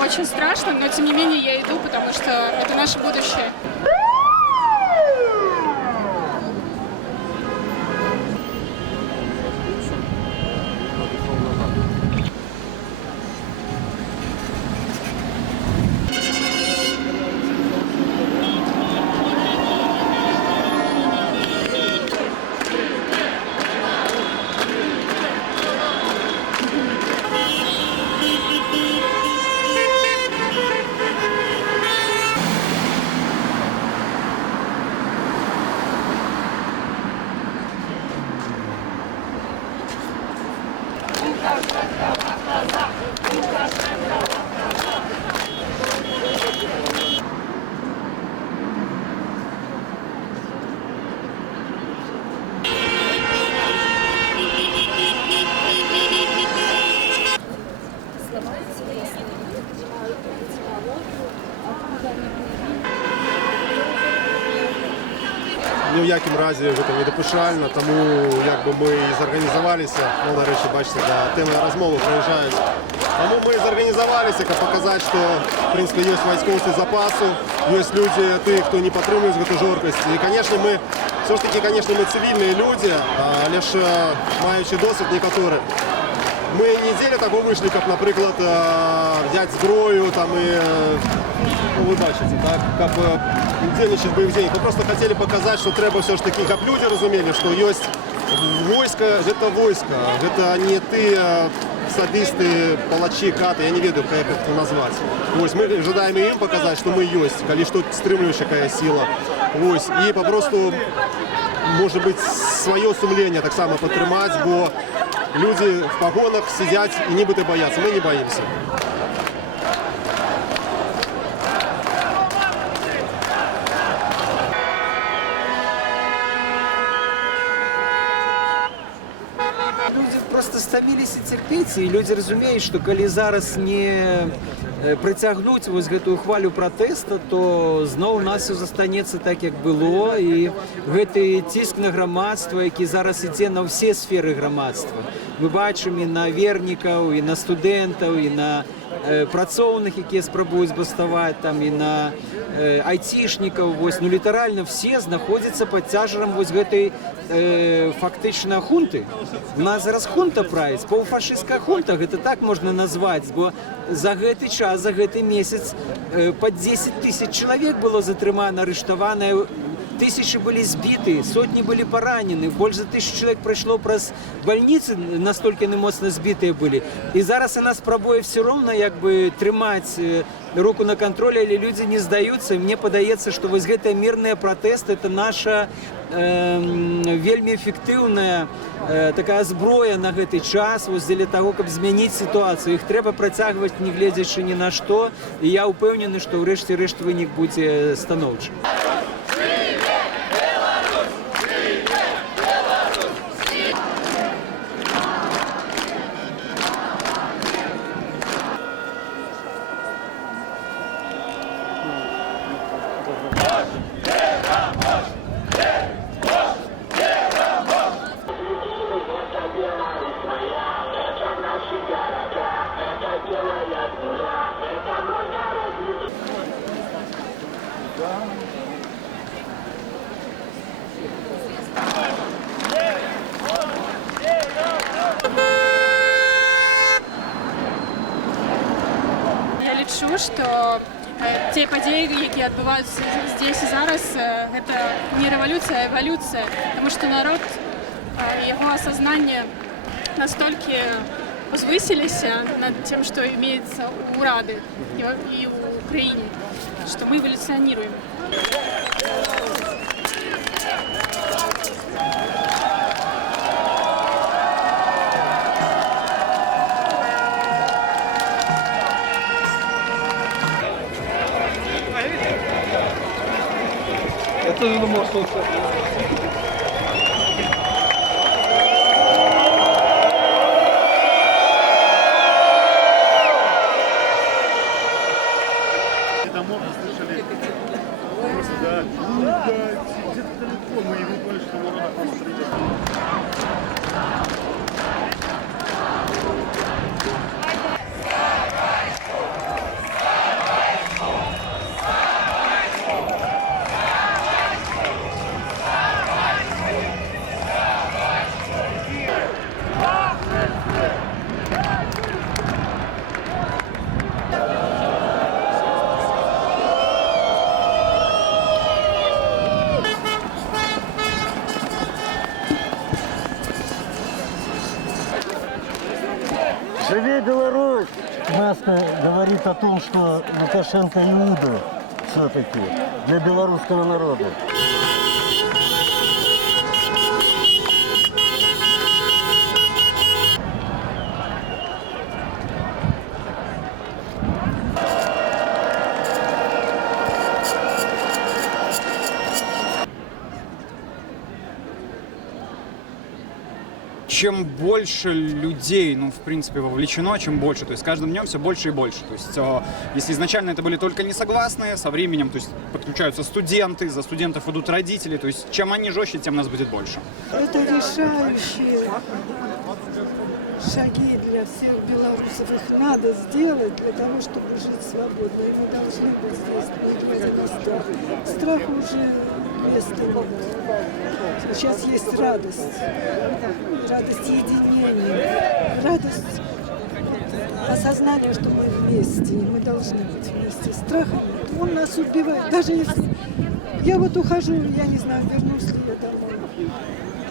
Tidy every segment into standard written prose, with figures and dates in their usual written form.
очень страшно, но тем не менее я иду, потому что это наше будущее. Ні в якому разі це недопущально, тому якби ми зорганізувалися, ну нарешті бачите, до теми розмови проїжджають. Тому ми зорганізувалися, як показати, що в принципі є військові запасу, є люди, ті, хто не підтримує цю жорсткість. І, звісно, ми все ж таки, звісно, ми цивільні люди, але ж маючи досвід некоторі. Ми не ділі так вийшли, як, наприклад, взяти зброю там, і, ну, ви бачите, так, як дільничних бойових дій. Ми просто хотіли показати, що треба все ж таки, як люди розуміли, що є військо, це військо, це не ті садисти, палачі, кати, я не ведаю, як це назвати. Ось, ми ожидаємо їм показати, що ми є, коли що стримуюча яка сила. Ось, і просто, може бути, своє сумління так само підтримати, бо люди в погонах сидять і нібито бояться. Ми не боїмося. Люди просто стаміліся церпіць, і люди розуміють, що коли зараз не притягнуть ось гэтую хвалю пратэста, то зноў у нас все застанецца так, як было, і гэты ціск на грамадства, які зараз ідзе на ўсе сферы грамадства. Мы бачым і на вернікаў, і на студэнтаў, і на працоўных, якія спрабуюць баставаць, там, і на айцішнікаў. Ну, літаральна все знаходзяцца пад цяжарам вось гэтай фактычна хунты. У нас зараз хунта правіць, паўфашысцкая хунта, гэта так можна назваць, бо за гэты час, за гэты месяц пад 10 тысяч чалавек было затрымана, арыштавана, тысячи были сбиты, сотни были поранены, больше за 1000 человек прошло праз больницы, настолько они моцно сбитые были. И зараз она спробует все равно как бы трымать руку на контроле, или люди не сдаются. И мне подаецца, что вот гэта мирные протесты, это наша вельмі эффективная такая зброя на гэты час вот для того, каб змяніць ситуацию. Их трэба працягваць, не гледзячы ні на што. И я упэўнены, что ўрэшце рэшт вынік будзе станоўчы. Я лічу, што ті падзеі, які адбываюцца здесь і зараз, гэта не рэвалюцыя, а эвалюцыя, тому што народ, яго асазнанне настолькі узвысіліся над тем, што имеется у Рады і ў Украіне, што мы эволюцыяніруем. Я тоже думал, что домов слышали просто, да, где-то далеко, мы его больше ворона просто придет. Живи Беларусь! Маска говорит о том, что Лукашенко Иуда все-таки для белорусского народа. Чем больше людей, ну, в принципе, вовлечено, чем больше. То есть с каждым днем все больше и больше. То есть если изначально это были только несогласные, со временем, то есть подключаются студенты, за студентов идут родители. То есть чем они жестче, тем нас будет больше. Это решающие шаги для всех белорусов. Их надо сделать для того, чтобы жить свободно. И мы должны быть здесь, не глядя на страх. Страх уже места нет. Сейчас есть радость. Радость единения. Радость осознания, что мы вместе. И мы должны быть вместе. Страх, он нас убивает. Даже если я вот ухожу, я не знаю, вернусь ли я домой.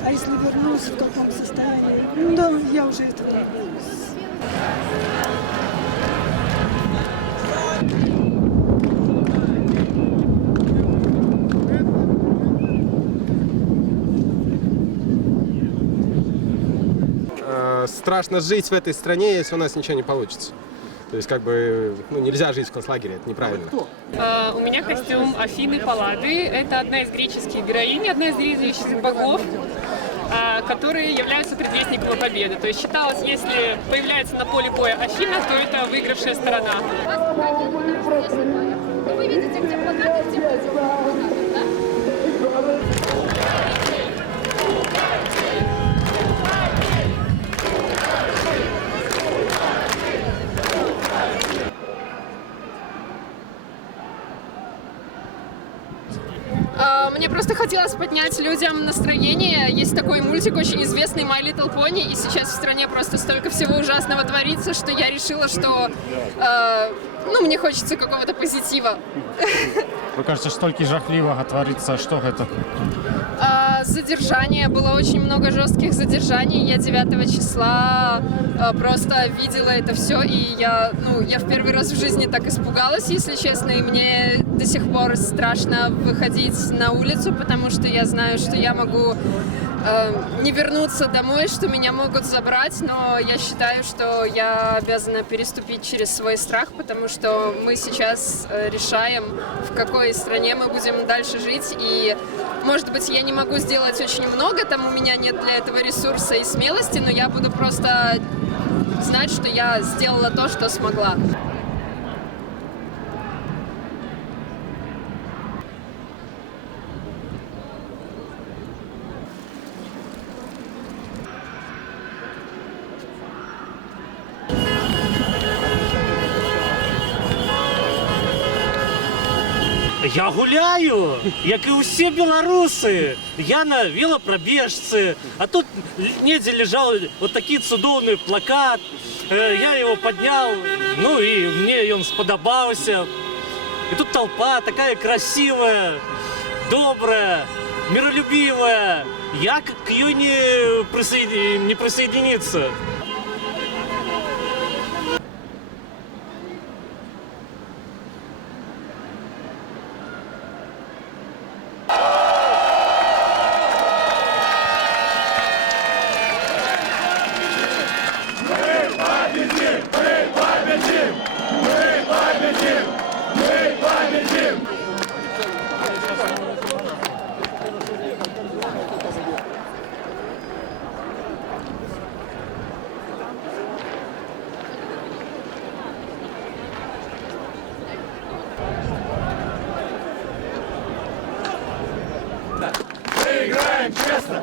А если вернусь в каком состоянии, ну да, я уже этого не боюсь. Страшно жить в этой стране, если у нас ничего не получится. То есть, как бы, ну, нельзя жить в концлагере, это неправильно. У меня костюм Афины Паллады. Это одна из греческих героинь, одна из греческих богов, которые являются предвестниками победы. То есть считалось, если появляется на поле боя Афина, то это выигравшая сторона. Вы видите, где плакаты, где плакаты, да? Мне просто хотелось поднять людям настроение. Есть такой мультик очень известный My Little Pony, и сейчас в стране просто столько всего ужасного творится, что я решила, что мне хочется какого-то позитива. Ви кажете, стільки жахливого твориться, що це? Задержание, было очень много жестких задержаний. Я 9 числа просто видела это все, и я в первый раз в жизни так испугалась, если честно, и мне до сих пор страшно выходить на улицу, потому что я знаю, что я могу не вернуться домой, что меня могут забрать, но я считаю, что я обязана переступить через свой страх, потому что мы сейчас решаем, в какой стране мы будем дальше жить, и, может быть, я не могу сделать очень много, там у меня нет для этого ресурса и смелости, но я буду просто знать, что я сделала то, что смогла. Я гуляю, як і усі білоруси. Я на велопробежці, а тут недзе лежал вот такий цудоўны плакат. Я его поднял, ну и мне он сподобался. И тут толпа такая красивая, добрая, миролюбивая. Я к ее не присоединиться. Играем честно!